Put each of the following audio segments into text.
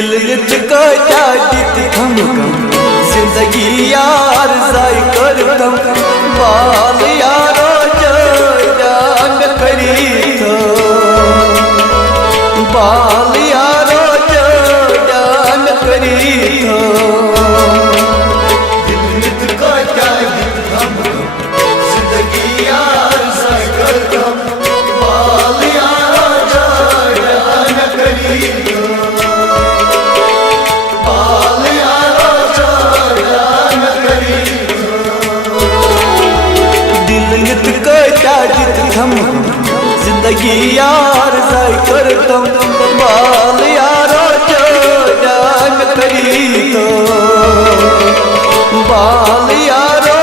दिल कटा दित हम जिंदगी यार जाय करतम बाल यारो जान करी तो बाल यारो जान करी तो दिल कटा दित हम जिंदगी यार जाय करतम बाल यारो जान करी हम जिंदगी यार जाय करतम बाल यारो जान करी तो बाल यारो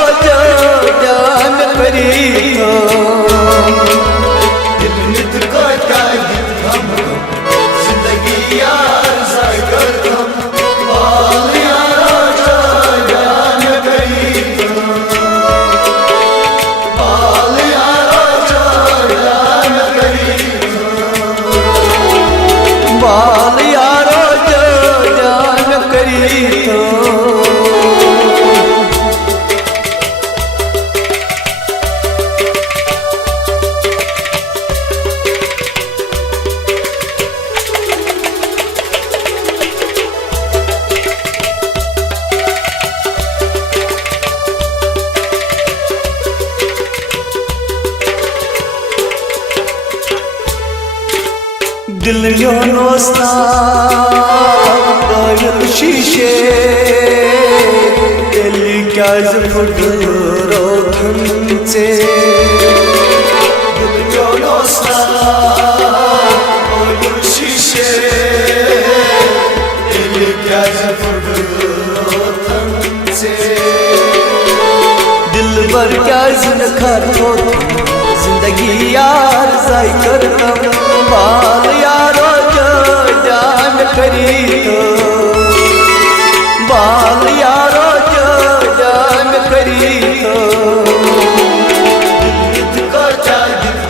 जान करी तो दिल कटा हम जिंदगी यार जाय करतम बाल यारो जान करी तो बाल यारो जान करी तो दिल योनोस्ता बायल शीशे दिल क्या फुट रोखनचे दिल योनोस्ता बायल शीशे दिल क्या फुट रोखनचे दिल भर क्या जिनखर हो जिंदगी यार जाय करतम बाल यारो जान करी तो बाल यारो जान करी तो दिल कटा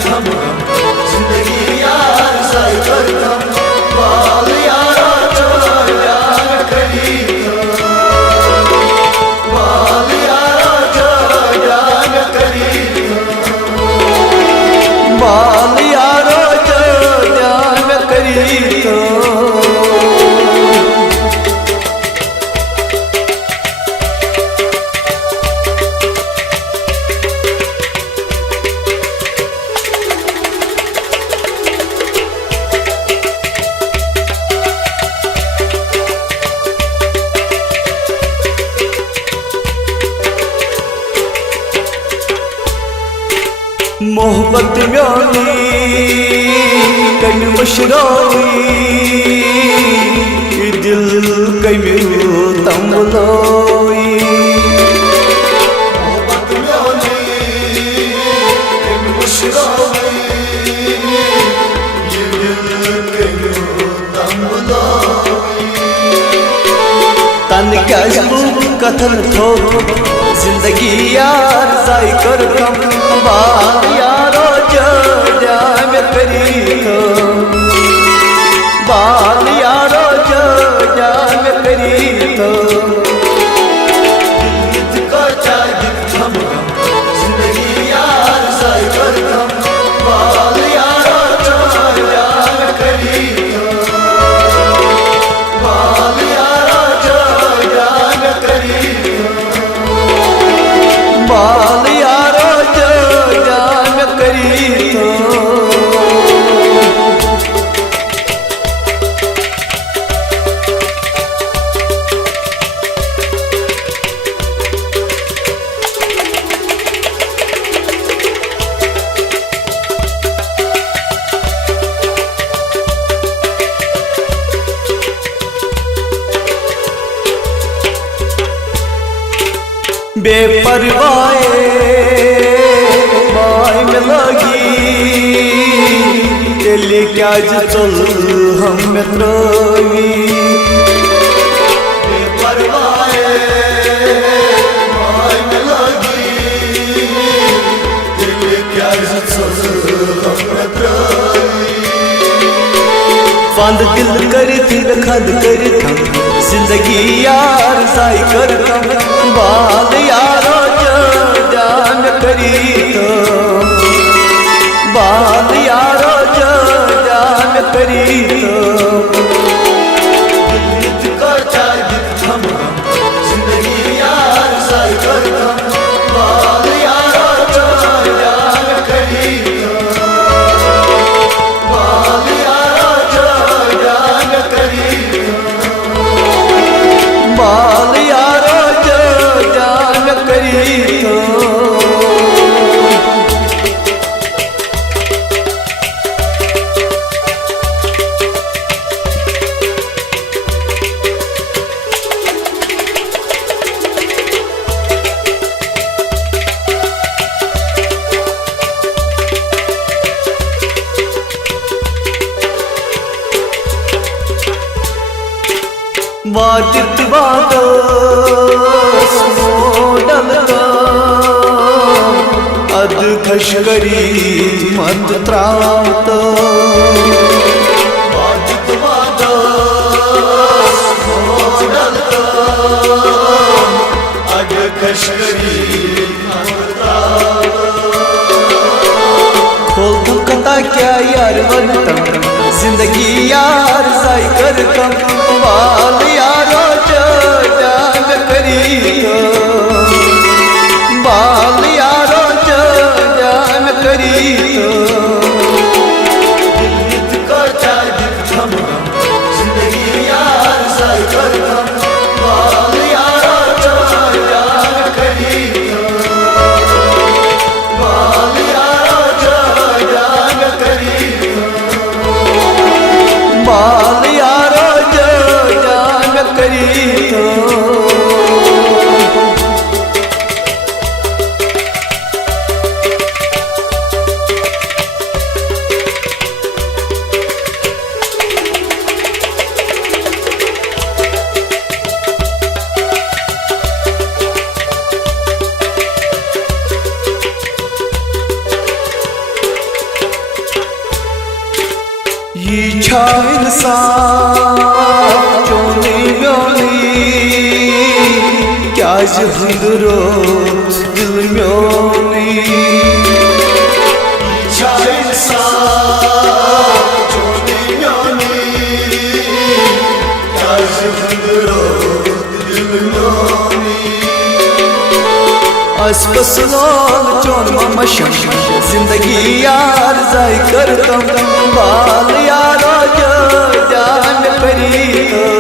हम जिंदगी यार जाय करतम बाल यारो जान करी तो बाल यारो जान करी तो बाल यारो जान करी तो मोहब्बत म्योनी कन मशरोई दिल कमियो तमलोई मोहब्बत म्योनी कन मशरोई दिल कमियो तमलोई तन क्या कथन थो जिंदगी यार जाय करतम बाल यारो जान करी तो बाल यारो जान करी तो दिल कटा हम जिंदगी यार जाय करतम बाल यारो जान करी तो बाल यारो जान करी बाल यारो जान करी तो बेपरवाहे बाय में लगी दिल क्या चल हम में त्रोगी बेपरवाहे बाय में लगी दिल क्या चल हम में त्रोगी फंद दिल कर थी बंद करतम जिंदगी यार जाय करतम बाल यारो जान करीतम बाल यारो जान करीतम जिंदगी यार जाय करतम बाल यारो जान करीतम बाल यारो जान करीतम बाल यारो जान करीतम। वाजित वादस मोडलता अद खशगरी मत त्रावत वाजित वादस मोडलता अद खशगरी मत त्रावत खोल कता क्या यार वरतम जिंदगी यार जाय करतम बाल यारो जान करीतम बाल यारो जान करीतम जिंदगी यार जाय करतम बाल यारो जान करीतम बाल यारो जान करीतम बाल यारो जान करीतम। ये छा इंसान चोने म्योनी क्या जहंदरो दिल म्योनी ये छा इंसान चोने म्योनी क्या जहंदरो दिल म्योनी अस्पसलोल चोन ममशम जिंदगी यार जाय करतम बाल यारो जान करीतम